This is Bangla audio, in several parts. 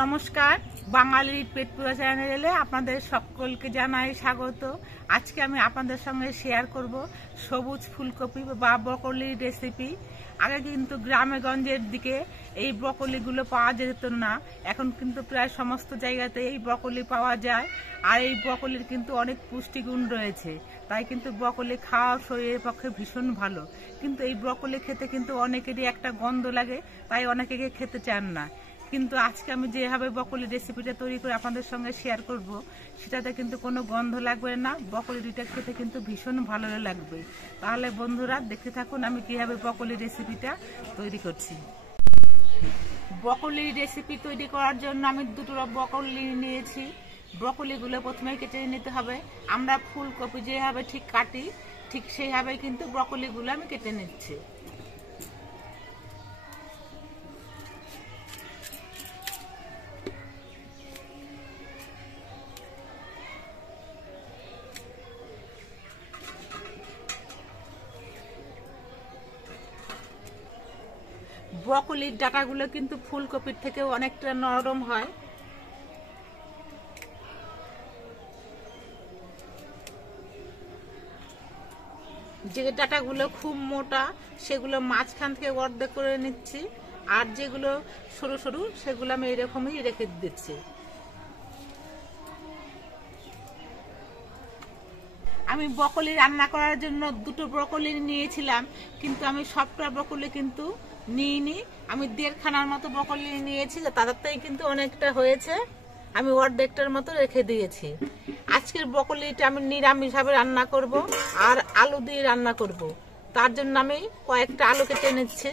নমস্কার, বাঙালির পেট পুরা চ্যানেলে আপনাদের সকলকে জানাই স্বাগত। আজকে আমি আপনাদের সঙ্গে শেয়ার করব সবুজ ফুলকপি বা ব্রকলির রেসিপি। আগে কিন্তু গ্রামে গঞ্জের দিকে এই ব্রকলিগুলো পাওয়া যেত না, এখন কিন্তু প্রায় সমস্ত জায়গাতে এই ব্রকলি পাওয়া যায়। আর এই ব্রকলির কিন্তু অনেক পুষ্টিগুণ রয়েছে, তাই কিন্তু ব্রকলি খাওয়া শরীরের পক্ষে ভীষণ ভালো। কিন্তু এই ব্রকলি খেতে কিন্তু অনেকেরই একটা গন্ধ লাগে, তাই অনেকে খেতে চান না। কিন্তু আজকে আমি যেভাবে ব্রকলি রেসিপিটা তৈরি করে আপনাদের সঙ্গে শেয়ার করব, সেটাতে কিন্তু কোনো গন্ধ লাগবে না, ব্রকলিটা খেতে কিন্তু ভীষণ ভালো লাগবে। তাহলে বন্ধুরা দেখতে থাকুন আমি কিভাবে ব্রকলি রেসিপিটা তৈরি করছি। ব্রকলি রেসিপি তৈরি করার জন্য আমি দুটো ব্রকলি নিয়েছি। ব্রকলিগুলো প্রথমে কেটে নিতে হবে। আমরা ফুলকপি যেভাবে ঠিক কাটি, ঠিক সেইভাবে কিন্তু ব্রকলিগুলো আমি কেটে নিচ্ছি। ব্রকলির ডাঁটাগুলো কিন্তু ফুলকপির থেকেও অনেকটা নরম হয়। যে ডাঁটাগুলো খুব মোটা সেগুলো মাঝখান থেকে অর্ধেক করে নিচ্ছি, আর যেগুলো সরু সরু সেগুলো আমি এরকমই রেখে দিচ্ছি। আমি ব্রকলি রান্না করার জন্য দুটো ব্রকলি নিয়েছিলাম, কিন্তু আমি সবটা ব্রকলি কিন্তু নিইনি। আমি 1.5 খানার মতো ব্রকলি নিয়েছি, তাদেরটাই কিন্তু অনেকটা হয়েছে, আমি অর্ধেকটার মতো রেখে দিয়েছি। আজকের ব্রকলিটা আমি নিরামিষভাবে রান্না করব আর আলু দিয়ে রান্না করব। তার জন্য আমি কয়েকটা আলু কেটে নিচ্ছি।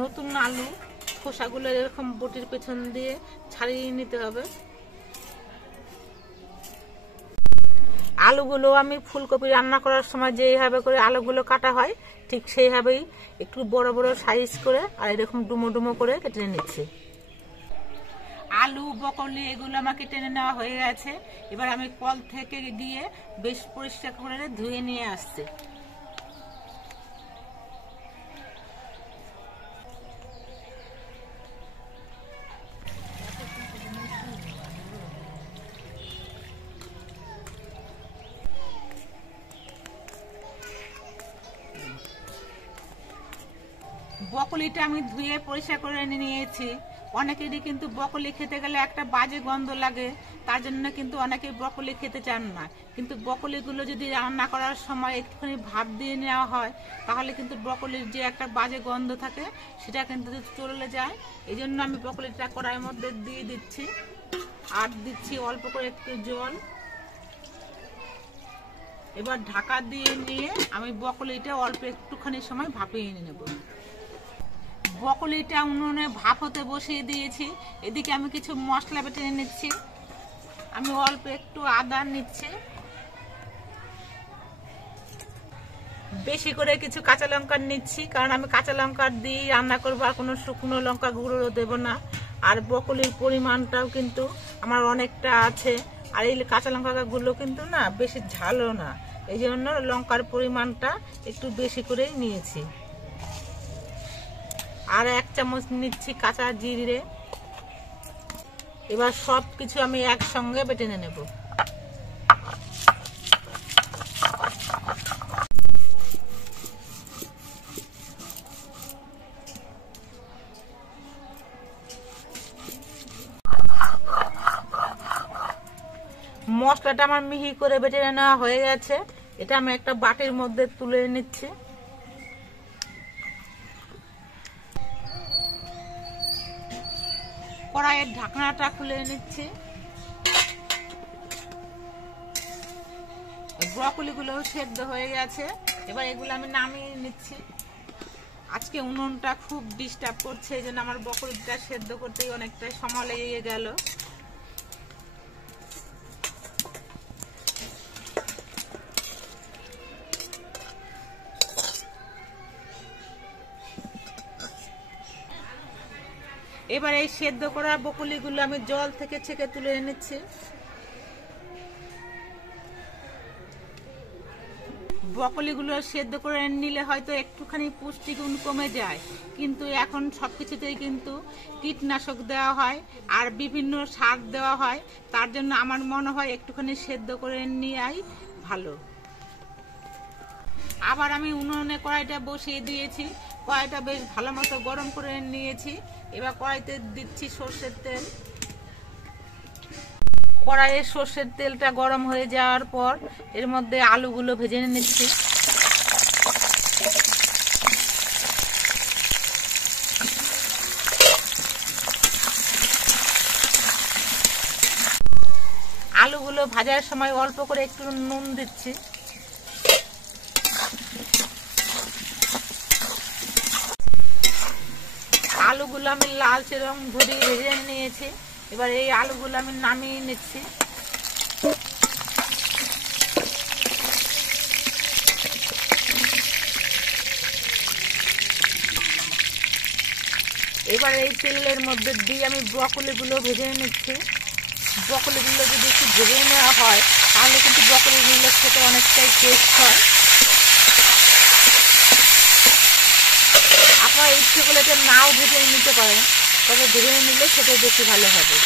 নতুন আলু, খোসাগুলো এরকম বটির পেছন দিয়ে ছাড়িয়ে নিতে হবে। আলুগুলো আমি ফুলকপি রান্না করার সময় যেভাবে করে আলুগুলো কাটা হয়, ঠিক সেইভাবেই একটু বড় বড় সাইজ করে আর এরকম ডুমো ডুমো করে কেটে নিচ্ছি। আলু, ব্রকলি এগুলো আমার কেটে নেওয়া হয়ে গেছে। এবার আমি কল থেকে গিয়ে বেশ পরিষ্কার করে ধুয়ে নিয়ে আসছি। ব্রকলিটা আমি ধুয়ে পরিষ্কার করে নিয়েছি। অনেকেরই কিন্তু ব্রকলি খেতে গেলে একটা বাজে গন্ধ লাগে, তার জন্য কিন্তু অনেকে ব্রকলি খেতে চান না। কিন্তু ব্রকলিগুলো যদি রান্না করার সময় একটুখানি ভাপ দিয়ে নেওয়া হয়, তাহলে কিন্তু ব্রকলির যে একটা বাজে গন্ধ থাকে সেটা কিন্তু চলে যায়। এই জন্য আমি ব্রকলিটা কড়াইয়ের মধ্যে দিয়ে দিচ্ছি, আর দিচ্ছি অল্প করে একটু জল। এবার ঢাকা দিয়ে নিয়ে আমি ব্রকলিটা অল্প একটুখানি সময় ভাপিয়ে নেব। ব্রকলিটা উনুনে ভাপ হতে বসিয়ে দিয়েছি। এদিকে আমি কিছু মশলা বেটে নিচ্ছি। আমি অল্প একটু আদা নিচ্ছি, বেশি করে কিছু কাঁচা লঙ্কা নিচ্ছি, কারণ আমি কাঁচা লঙ্কা দিয়ে রান্না করবো, আর কোনো শুকনো লঙ্কা গুঁড়ো দেবো না। আর ব্রকলির পরিমাণটাও কিন্তু আমার অনেকটা আছে, আর এই কাঁচা লঙ্কাগুলো কিন্তু না বেশি ঝালও না, এই জন্য লঙ্কার পরিমাণটা একটু বেশি করেই নিয়েছি। আর 1 চামচ নিচ্ছি কাঁচা জিরে। এবার সব কিছু আমি একসঙ্গে বেটে নেব। মশলাটা আমার মিহি করে বেটে নেওয়া হয়ে গেছে। এটা আমি একটা বাটির মধ্যে তুলে নিচ্ছি। কড়াইয়ের ঢাকনাটা খুলে নিচ্ছি। ব্রকলিগুলো সেদ্ধ হয়ে গেছে, এবার এগুলো আমি নামিয়ে নিচ্ছি। আজকে উনুনটা খুব ডিস্টার্ব করছে, এই জন্য আমার ব্রকলিটা সেদ্ধ করতেই অনেকটা সময় লেগে গেল। এবার এই সেদ্ধ করা ব্রকলিগুলো আমি জল থেকে ছেঁকে তুলে নিচ্ছি। ব্রকলিগুলো সেদ্ধ করে নিলে হয়তো একটুখানি পুষ্টিগুণ কমে যায়, কিন্তু এখন সবকিছুতেই কিন্তু কীটনাশক দেওয়া হয় আর বিভিন্ন সার দেওয়া হয়। তার জন্য আমার মনে হয় একটুখানি সেদ্ধ করে নেওয়াই ভালো। আবার আমি উনুনে কড়াইটা বসিয়ে দিয়েছি, কড়াইটা বেশ ভালো মতো গরম করে নিয়েছি। এবার কড়াইতে দিচ্ছি সর্ষের তেল। কড়াইয়ে সর্ষের তেলটা গরম হয়ে যাওয়ার পর এর মধ্যে আলুগুলো ভেজে নিচ্ছি। আলুগুলো ভাজার সময় অল্প করে একটু নুন দিচ্ছি। আলুগুলো আমি লালচে রং ধরিয়ে ভেজে নিয়েছি। এবার এই আলুগুলো আমি নামিয়ে নিচ্ছি। এবার এই তেলের মধ্যে দিয়ে আমি ব্রকলিগুলো ভেজে নিচ্ছি। ব্রকলিগুলো যদি একটু ভেজে নেওয়া হয় তাহলে কিন্তু ব্রকলিগুলো খেতে অনেকটাই টেস্ট হয়। আপনারা ইচ্ছে করলে এটা নাও ভেজে নিতে পারেন, তবে ভেজে নিলে খেতে বেশি ভালো হবে।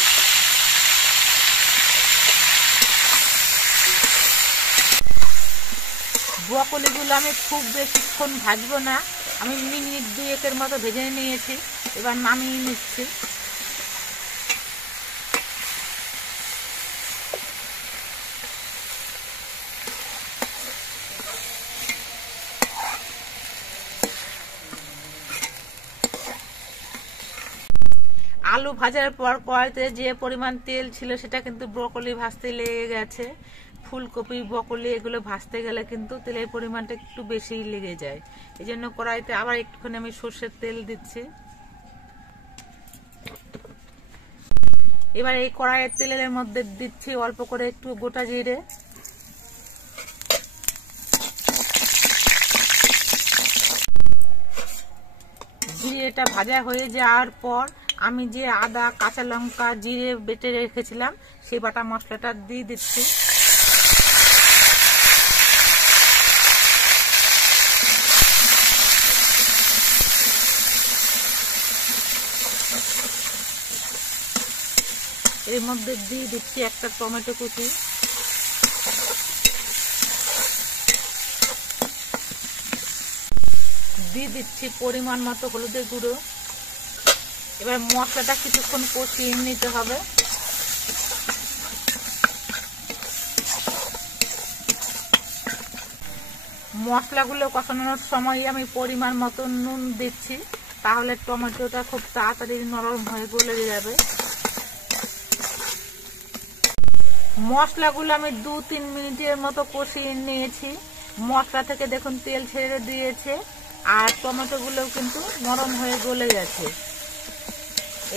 ব্রকলিগুলো আমি খুব বেশিক্ষণ ভাজবো না, আমি মিনিট 2-1 মতো ভেজে নিয়েছি। এবার নামিয়ে নিচ্ছি। আলু ভাজার পর কড়াইতে যে পরিমাণ তেল ছিল সেটা কিন্তু ব্রকলি ভাজতে লেগে গেছে। ফুলকপি, ব্রকলি এগুলো ভাজতে গেলে কিন্তু তেলের পরিমাণটা একটু বেশিই লেগে যায়। এই জন্য কড়াইতে আবার একটুখানি আমি সর্ষের তেল দিচ্ছি। এবার এই কড়াইয়ের তেলের মধ্যে দিচ্ছি অল্প করে একটু গোটা জিরে। জিরেটা ভাজা হয়ে যাওয়ার পর আমি যে আদা, কাঁচা লঙ্কা, জিরে বেটে রেখেছিলাম সেই বাটা মশলাটা দিয়ে দিচ্ছি। এর মধ্যে দিয়ে দিচ্ছি একটা টমেটো কুচি। দিয়ে দিচ্ছি পরিমাণ মতো হলুদের গুঁড়ো। এবার মশলাটা কিছুক্ষণ কষিয়ে নিতে হবে। মশলাগুলো কষানোর সময় আমি পরিমাণ মতো নুন দিচ্ছি, তাহলে টমেটোটা খুব তাড়াতাড়ি নরম হয়ে গলে যাবে। মশলাগুলো আমি 2-3 মিনিটের মতো কষিয়ে নিয়েছি। মশলা থেকে দেখুন তেল ছেড়ে দিয়েছে আর টমেটোগুলোও কিন্তু নরম হয়ে গলে গেছে।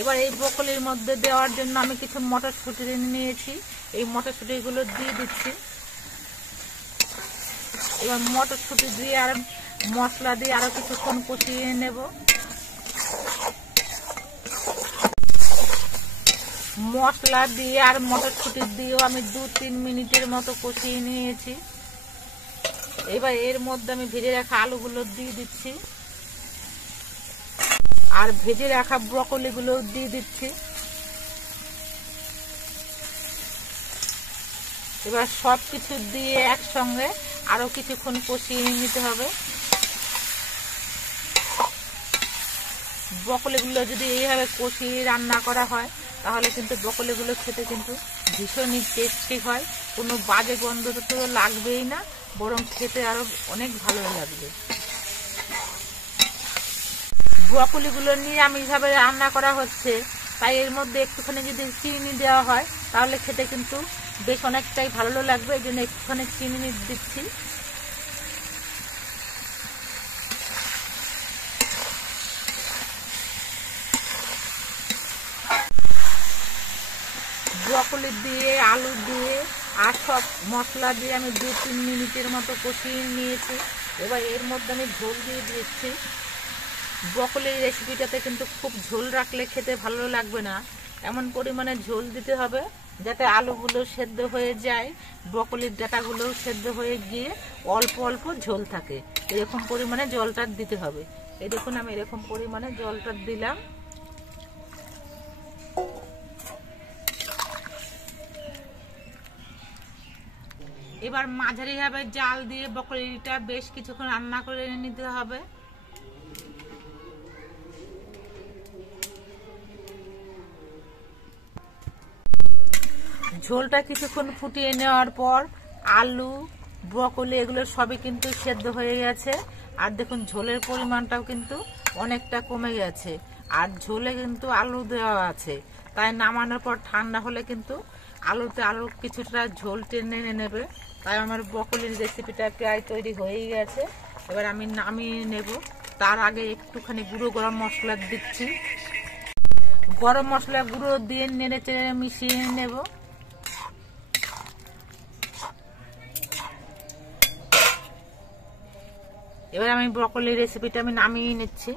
এবার এই ব্রকলির মধ্যে দেওয়ার জন্য আমি কিছু মটরশুঁটি নিয়েছি, এই মটরশুঁটিগুলো দিয়ে দিচ্ছি। এবার মটরশুঁটি দিয়ে আর মশলা দিয়ে আরো কিছুক্ষণ কষিয়ে নেব। মশলা দিয়ে আর মটরশুঁটি দিয়েও আমি 2-3 মিনিটের মতো কষিয়ে নিয়েছি। এবার এর মধ্যে আমি ভেজে রাখা আলুগুলো দিয়ে দিচ্ছি আর ভেজে রাখা ব্রকলিগুলো দিয়ে দিচ্ছি। এবার সবকিছু দিয়ে একসঙ্গে আরো কিছুক্ষণ কষিয়ে নিতে হবে। ব্রকলিগুলো যদি এইভাবে কষিয়ে রান্না করা হয় তাহলে কিন্তু ব্রকলিগুলো খেতে কিন্তু ভীষণই টেস্টি হয়, কোনো বাজে গন্ধ তো লাগবেই না, বরং খেতে আরো অনেক ভালো লাগবে। ব্রকলিগুলো নিরামিষভাবে রান্না করা হচ্ছে, তাই এর মধ্যে একটুখানি যদি চিনি দেওয়া হয় তাহলে খেতে কিন্তু বেশ অনেকটাই ভালো লাগবে। এই জন্য একটুখানি চিনি দিচ্ছি। ব্রকলি দিয়ে, আলু দিয়ে আর সব মশলা দিয়ে আমি 2-3 মিনিটের মতো কষিয়ে নিয়েছি। এবার এর মধ্যে আমি ঝোল দিয়ে দিচ্ছি। ব্রকলির রেসিপিটাতে কিন্তু খুব ঝোল রাখলে খেতে ভালো লাগবে না, এমন পরিমাণে ঝোল দিতে হবে যাতে আলুগুলো সেদ্ধ হয়ে যায়, ব্রকলির ডাঁটাগুলো সেদ্ধ হয়ে গিয়ে অল্প অল্প ঝোল থাকে। এরকম পরিমাণে জলটা দিতে হবে। এই দেখুন আমি এরকম পরিমাণে জলটা দিলাম। এবার মাঝারি ভাবে জাল দিয়ে ব্রকলিটা বেশ কিছুক্ষণ রান্না করে নিতে হবে। ঝোলটা কিছুক্ষণ ফুটিয়ে নেওয়ার পর আলু, ব্রকলি এগুলো সবই কিন্তু সেদ্ধ হয়ে গেছে। আর দেখুন ঝোলের পরিমাণটাও কিন্তু অনেকটা কমে গেছে। আর ঝোলে কিন্তু আলু দেওয়া আছে, তাই নামানোর পর ঠান্ডা হলে কিন্তু আলু কিছুটা ঝোল টেনে নেবে। তাই আমার ব্রকলির রেসিপিটা প্রায় তৈরি হয়েই গেছে। এবার আমি নামিয়ে নেব। তার আগে একটুখানি গুঁড়ো গরম মশলা দিচ্ছি। গরম মশলা গুঁড়ো দিয়ে নেড়ে চেড়ে মিশিয়ে নেব। এবার আমি ব্রকলির রেসিপিটা আমি নামিয়ে নিচ্ছি।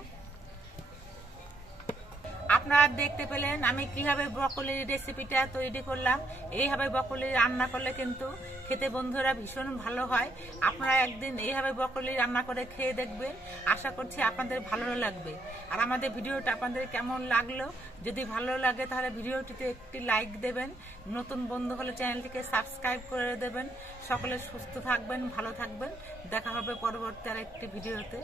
আপনারা দেখতে পেলেন আমি কিভাবে ব্রকলির রেসিপিটা তৈরি করলাম। এইভাবে ব্রকলি রান্না করলে কিন্তু খেতে বন্ধুরা ভীষণ ভালো হয়। আপনারা একদিন এইভাবে ব্রকলি রান্না করে খেয়ে দেখবেন, আশা করছি আপনাদের ভালো লাগবে। আর আমাদের ভিডিওটা আপনাদের কেমন লাগলো, যদি ভালো লাগে তাহলে ভিডিওটিতে একটি লাইক দেবেন, নতুন বন্ধু হলে চ্যানেলটিকে সাবস্ক্রাইব করে দেবেন। সকলে সুস্থ থাকবেন, ভালো থাকবেন। দেখা হবে পরবর্তী আরেকটি ভিডিওতে।